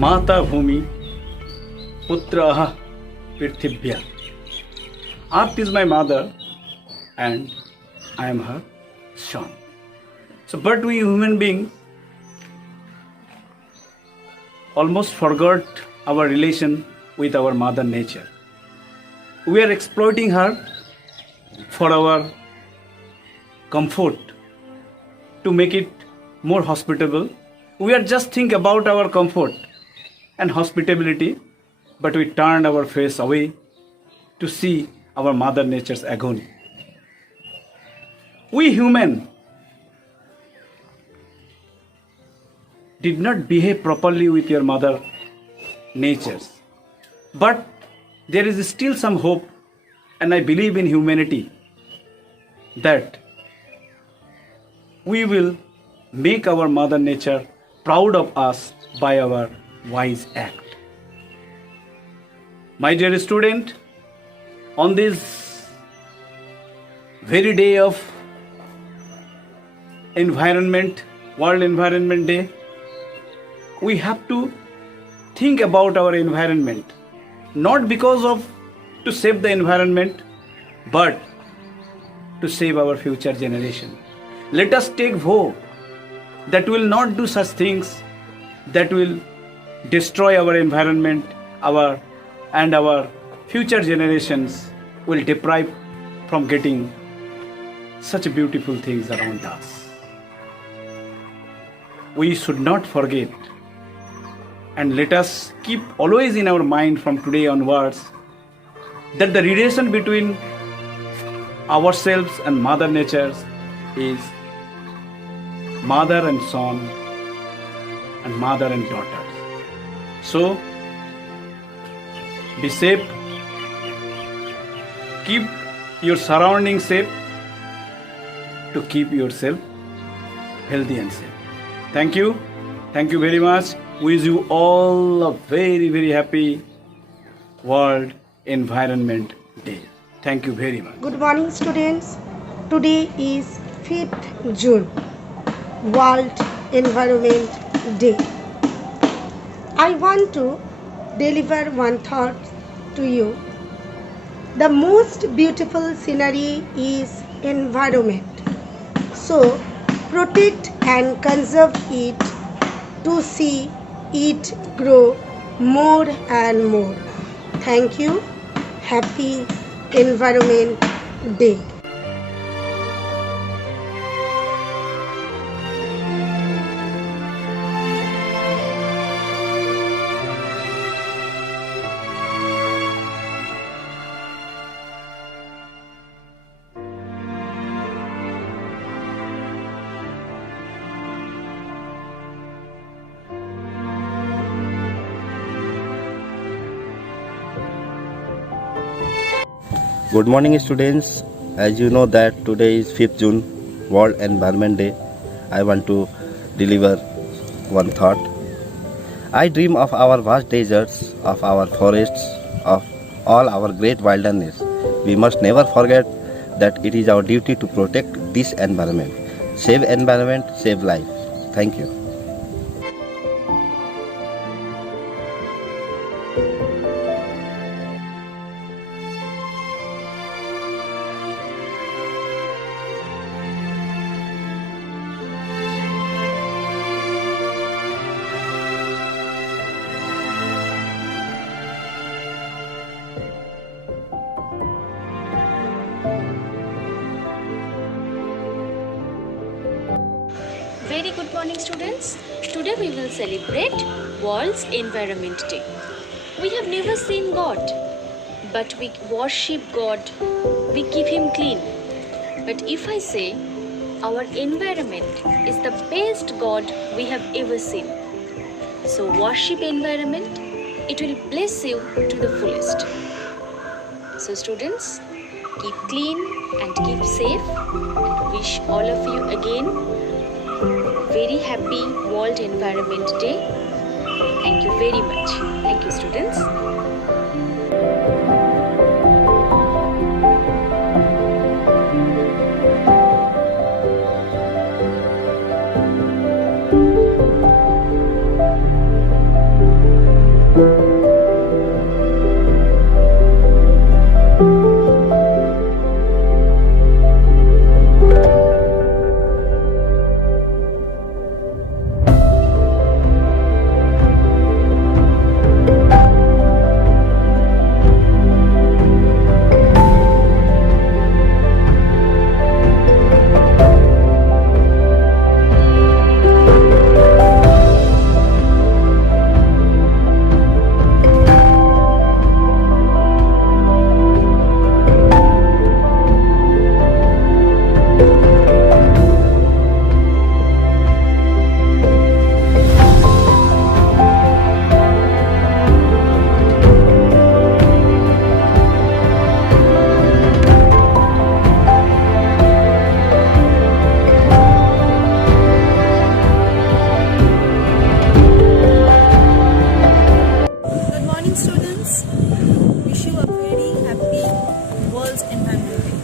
माता भूमि पुत्रः पृथिव्या. Earth is my mother and I am her son. So, but we human beings almost forgot our relation with our mother nature. We are exploiting her for our comfort, to make it more hospitable. We are just think about our comfort and hospitality, but we turn our face away to see our mother nature's agony. We human did not behave properly with your mother natures, but there is still some hope, and I believe in humanity that we will make our mother nature proud of us by our wise act. My dear student, on this very day of environment, World Environment Day, we have to think about our environment, not because of to save the environment, but to save our future generation. Let us take vow that will not do such things that will destroy our environment, our future generations will deprive from getting such beautiful things around us. We should not forget, and let us keep always in our mind from today onwards that the relation between ourselves and Mother Nature is mother and son and mother and daughters. So, be safe, keep your surroundings safe to keep yourself healthy and safe. Thank you very much. Wish you all a very, very happy World Environment Day. Thank you very much. Good morning, students. Today is 5th June, World Environment Day. I want to deliver one thought to you. The most beautiful scenery is environment. So, protect and conserve it to see it grow more and more. Thank you. Happy Environment Day. Good morning, students. As you know that today is 5th June, World Environment Day. I want to deliver one thought. I dream of our vast deserts, of our forests, of all our great wilderness. We must never forget that it is our duty to protect this environment. Save environment, save life. Thank you. Very good morning, students. Today we will celebrate World's Environment Day. We have never seen God, but we worship God. We keep Him clean. But if I say our environment is the best God we have ever seen, so worship environment, it will bless you to the fullest. So students, keep clean and keep safe, and wish all of you again very happy World Environment Day. Thank you very much. Thank you, students. Good morning, students. Wish you a very happy World's Environment Day.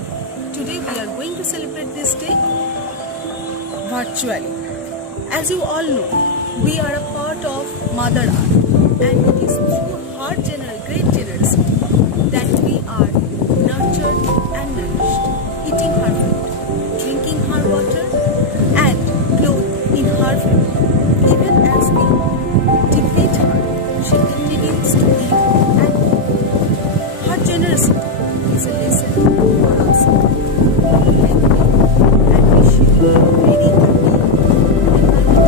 Today we are going to celebrate this day virtually. As you all know, we are a part of Mother Earth, and it is through her great generosity that we are nurtured and nourished, eating her food, drinking her water, and clothed in her fabric. Even as we defeat her, she continues to live and live. Her generosity is a lesson for us all. Thank you and wish you a very happy Environmental Day.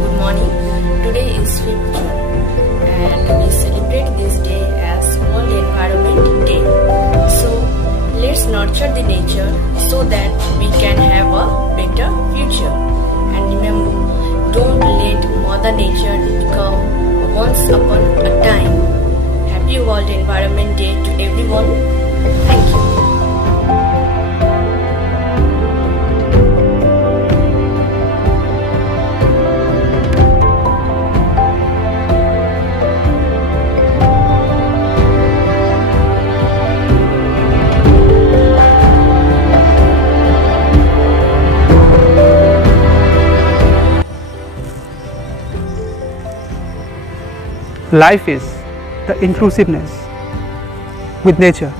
Good morning. Today is 5th June and we celebrate this day as World Environment Day. So let's nurture the nature so that we can have a better future. And remember, don't let Mother Nature become once upon a time. Happy World Environment Day to everyone. Thank you. Life is the inclusiveness with nature,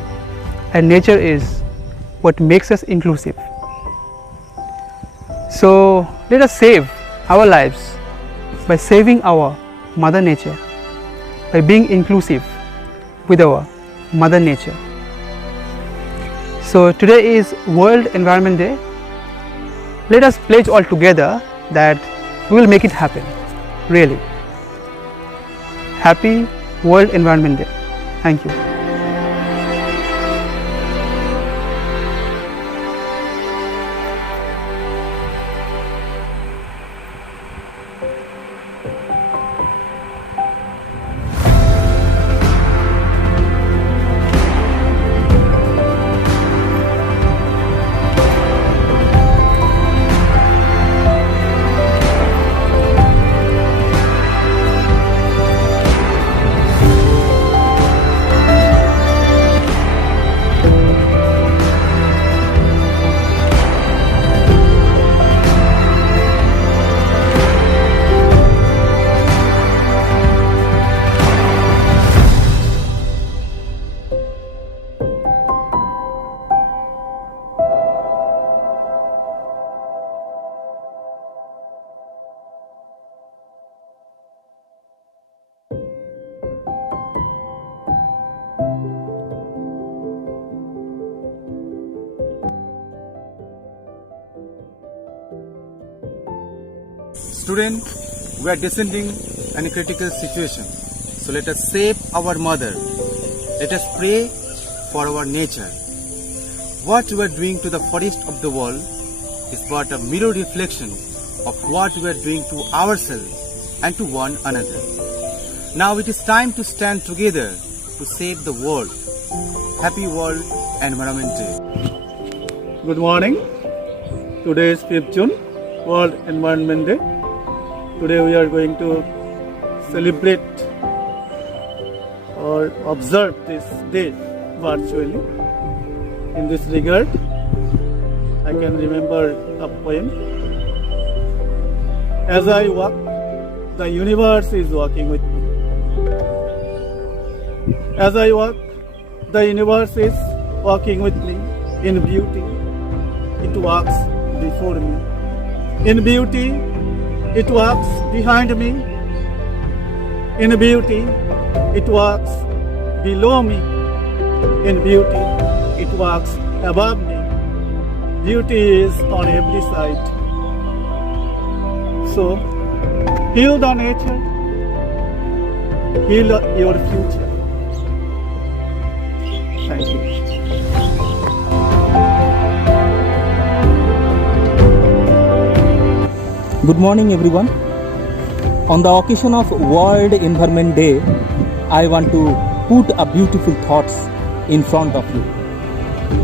and nature is what makes us inclusive. So let us save our lives by saving our Mother Nature, by being inclusive with our Mother Nature. So today is World Environment Day. Let us pledge all together that we will make it happen, really. Happy World Environment Day. Thank you. Student, we are descending in a critical situation. So let us save our mother. Let us pray for our nature. What we are doing to the forest of the world is but a mirror reflection of what we are doing to ourselves and to one another. Now it is time to stand together to save the world. Happy World Environment Day. Good morning. Today is 5th June, World Environment Day. Today we are going to celebrate or observe this day virtually. In this regard, I can remember a poem. As I walk, the universe is walking with me. As I walk, the universe is walking with me. In beauty, it walks before me. In beauty, it walks behind me. In beauty, it walks below me. In beauty, it walks above me. Beauty is on every side. So, heal the nature, heal your future. Thank you. Good morning everyone. On the occasion of World Environment Day, I want to put a beautiful thoughts in front of you.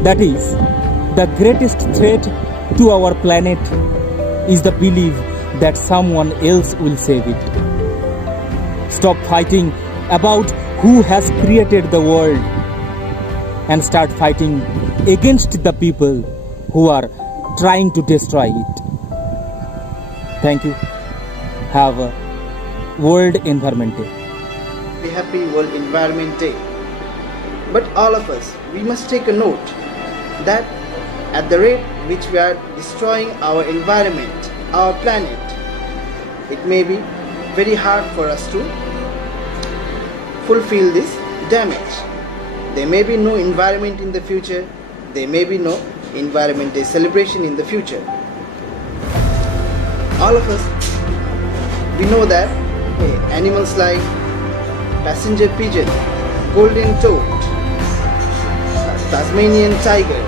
That is, the greatest threat to our planet is the belief that someone else will save it. Stop fighting about who has created the world and start fighting against the people who are trying to destroy it. Thank you. Have a World Environment Day. Happy World Environment Day. But all of us, we must take a note that at the rate which we are destroying our environment, our planet, it may be very hard for us to fulfill this damage. There may be no environment in the future. There may be no Environment Day celebration in the future. All of us, we know that animals like passenger pigeon, golden toad, Tasmanian tiger,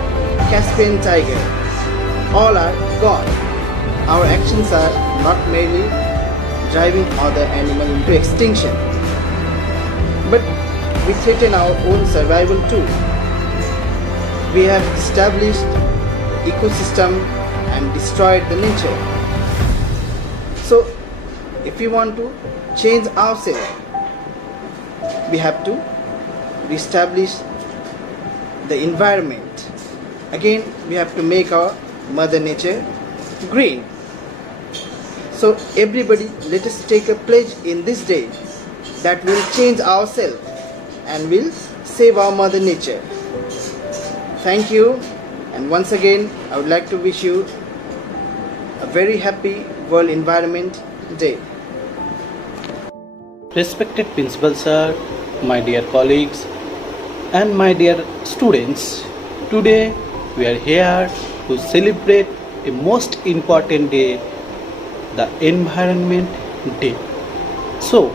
Caspian tiger, all are gone. Our actions are not merely driving other animals into extinction, but we threaten our own survival too. We have established ecosystem and destroyed the nature. So, if we want to change ourselves, we have to reestablish the environment. Again, we have to make our Mother Nature green. So everybody, let us take a pledge in this day that we'll change ourselves and we'll save our Mother Nature. Thank you, and once again I would like to wish you a very happy World Environment Day. Respected Principal Sir, my dear colleagues and my dear students, today we are here to celebrate a most important day, the Environment Day. So,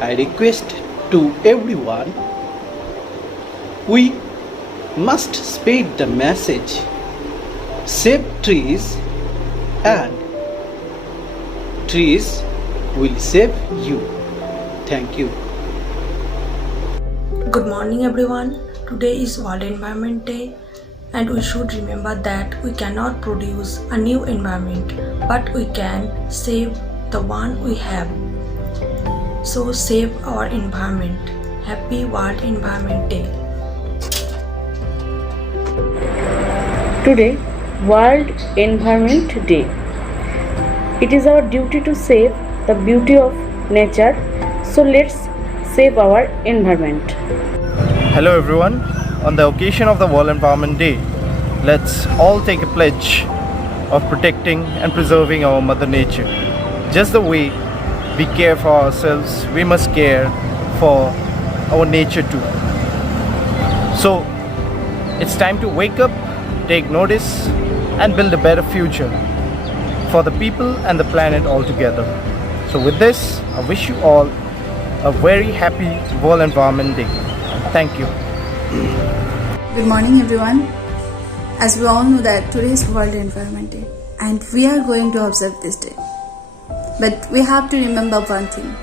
I request to everyone, we must spread the message, save trees and trees will save you. Thank you. Good morning everyone. Today is World Environment Day and we should remember that we cannot produce a new environment, but we can save the one we have. So save our environment. Happy World Environment Day. Today, World Environment Day. It is our duty to save the beauty of nature, so let's save our environment. Hello everyone, on the occasion of the World Environment Day, let's all take a pledge of protecting and preserving our Mother Nature. Just the way we care for ourselves, we must care for our nature too. So, it's time to wake up, take notice and build a better future for the people and the planet altogether. So with this, I wish you all a very happy World Environment Day. Thank you. Good morning, everyone. As we all know that today is World Environment Day and we are going to observe this day. But we have to remember one thing.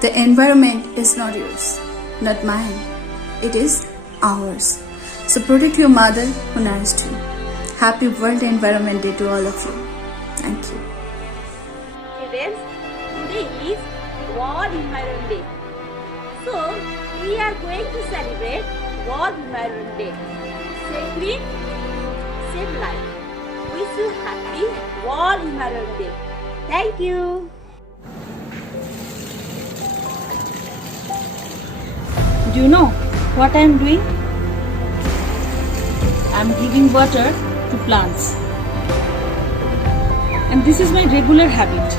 The environment is not yours, not mine. It is ours. So protect your mother who nourished you. Happy World Environment Day to all of you. Thank you. Students, today is World Environment Day. So, we are going to celebrate World Environment Day. Save green, save life. Wish you happy World Environment Day. Thank you. Do you know what I am doing? I am giving water to plants. And this is my regular habit.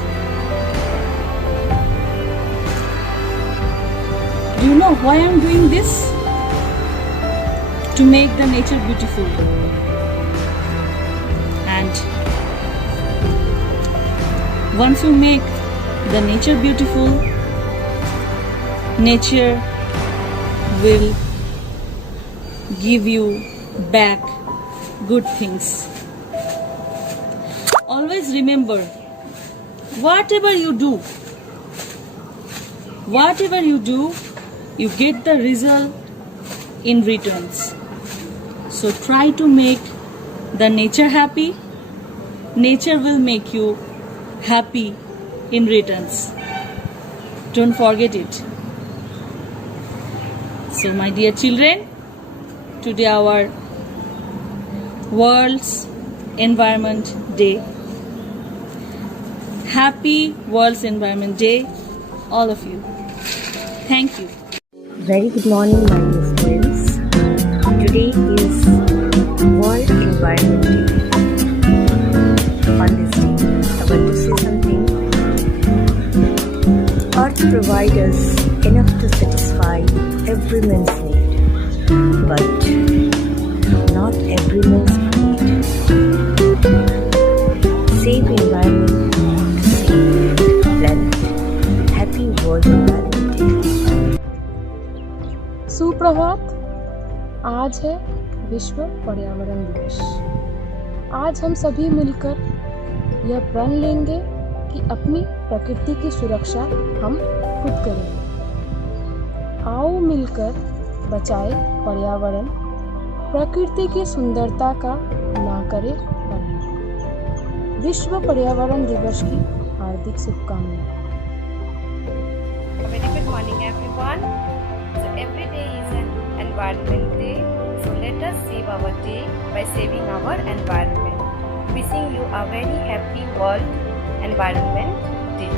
Do you know why I am doing this? To make the nature beautiful. And once you make the nature beautiful, nature will give you back good things. Always remember, whatever you do, you get the result in returns. So try to make the nature happy. Nature will make you happy in returns. Don't forget it. So my dear children, today our World's Environment Day. Happy World's Environment Day, all of you. Thank you. Very good morning, my dear students. Today is World Environment Day. On this day, I want to say something. Earth provides us enough to satisfy every man's need, but not every man's need. Save environment, save planet. Happy World Environment Day. सुप्रभात। आज है विश्व पर्यावरण दिवस। आज हम सभी मिलकर यह प्रण लेंगे कि अपनी प्रकृति की सुरक्षा हम खुद करेंगे। आओ मिलकर बचाए पर्यावरण, प्रकृति की सुंदरता का ना करे वर्णन। विश्व पर्यावरण दिवस की हार्दिक शुभकामनाएं। Very good morning, everyone. So every day is an environment day. So let us save our day by saving our environment. Wishing you a very happy World Environment Day.